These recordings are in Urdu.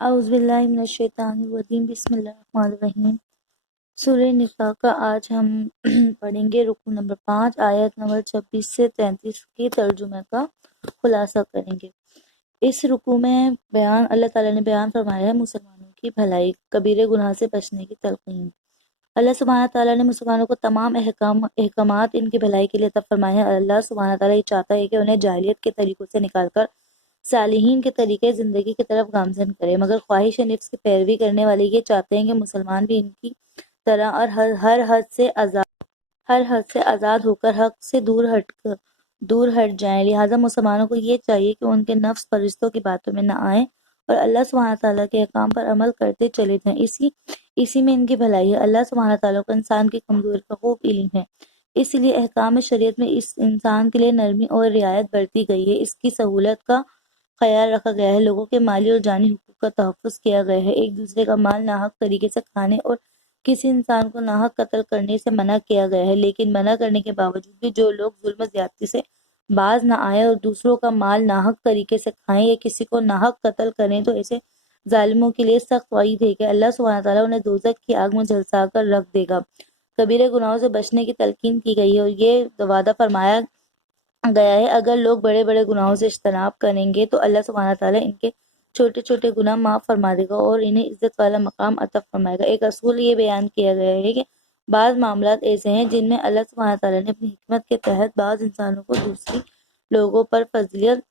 اعوذ باللہ من الشیطان الرجیم، بسم اللہ الرحمن الرحیم۔ سورہ نساء کا آج ہم پڑھیں گے رکوع نمبر 5 آیت نمبر 26 سے 33 کی ترجمہ کا خلاصہ کریں گے۔ اس رکوع میں اللہ تعالیٰ نے بیان فرمایا ہے مسلمانوں کی بھلائی، کبیرے گناہ سے بچنے کی تلقین۔ اللہ سبحانہ تعالیٰ نے مسلمانوں کو تمام احکامات ان کی بھلائی کے لیے عطا فرمائے ہیں۔ اللہ سبحانہ تعالیٰ یہ چاہتا ہے کہ انہیں جاہلیت کے طریقوں سے نکال کر صالحین کے طریقے زندگی کی طرف گامزن کرے، مگر خواہش نفس کی پیروی کرنے والے یہ چاہتے ہیں کہ مسلمان بھی ان کی طرح اور ہر حد سے آزاد ہو کر حق سے دور ہٹ جائیں۔ لہٰذا مسلمانوں کو یہ چاہیے کہ ان کے نفس فرشتوں کی باتوں میں نہ آئیں اور اللہ سبحانہ تعالیٰ کے احکام پر عمل کرتے چلے جائیں۔ اسی میں ان کی بھلائی ہے۔ اللہ سبحانہ تعالیٰ کو انسان کی کمزوری کا خوب علم ہے، اس لیے احکام شریعت میں اس انسان کے لیے نرمی اور رعایت برتی گئی ہے، اس کی سہولت کا خیال رکھا گیا ہے، لوگوں کے مالی اور جانی حقوق کا تحفظ کیا گیا ہے، ایک دوسرے کا مال ناحق طریقے سے کھانے اور کسی انسان کو ناحق قتل کرنے سے منع کیا گیا ہے، لیکن منع کرنے کے باوجود بھی جو لوگ ظلم و زیادتی سے باز نہ آئے اور دوسروں کا مال ناحق طریقے سے کھائیں یا کسی کو ناحق قتل کریں تو ایسے ظالموں کے لیے سخت وعید ہے کہ اللہ سبحانہ تعالیٰ انہیں دوزخ کی آگ میں جھلسا کر رکھ دے گا۔ کبیرے گناہوں سے بچنے کی تلقین کی گئی ہے اور یہ وعدہ فرمایا گیا ہے اگر لوگ بڑے بڑے گناہوں سے اجتناب کریں گے تو اللہ سبحانہ تعالیٰ ان کے چھوٹے چھوٹے گناہ معاف فرما دے گا اور انہیں عزت والا مقام عطا فرمائے گا۔ ایک اصول یہ بیان کیا گیا ہے کہ بعض معاملات ایسے ہیں جن میں اللہ سبحانہ تعالیٰ نے اپنی حکمت کے تحت بعض انسانوں کو دوسری لوگوں پر فضیلت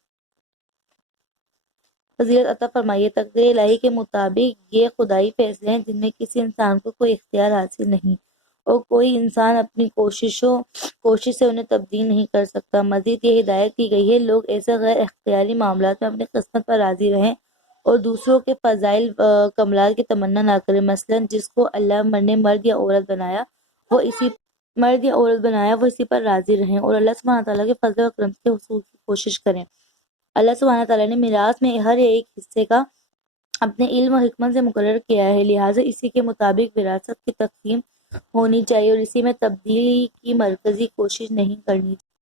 عطا فرمائی ہے۔ تقدیر الہی کے مطابق یہ خدائی فیصلے ہیں جن میں کسی انسان کو کوئی اختیار حاصل نہیں اور کوئی انسان اپنی کوشش سے انہیں تبدیل نہیں کر سکتا۔ مزید یہ ہدایت کی گئی ہے لوگ ایسے غیر اختیاری معاملات میں اپنی قسمت پر راضی رہیں اور دوسروں کے فضائل کمالات کی تمنا نہ کریں۔ مثلا جس کو اللہ نے مرد یا عورت بنایا وہ اسی پر راضی رہیں اور اللہ سبحانہ تعالیٰ کے فضل و کرم کے حصول کی کوشش کریں۔ اللہ سبحانہ تعالیٰ نے میراث میں ہر ایک حصے کا اپنے علم و حکمت سے مقرر کیا ہے، لہٰذا اسی کے مطابق وراثت کی تقسیم ہونی چاہیے اور اسی میں تبدیلی کی مرکزی کوشش نہیں کرنی چاہیے۔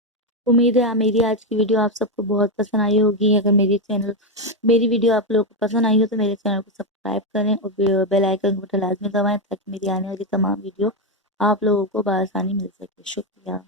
امید ہے میری آج کی ویڈیو آپ سب کو بہت پسند آئی ہوگی۔ اگر میری ویڈیو آپ لوگوں کو پسند آئی ہو تو میرے چینل کو سبسکرائب کریں اور بیل آئیکن کو بٹن لازمی دبائیں تاکہ میری آنے والی تمام ویڈیو آپ لوگوں کو بآسانی مل سکے۔ شکریہ۔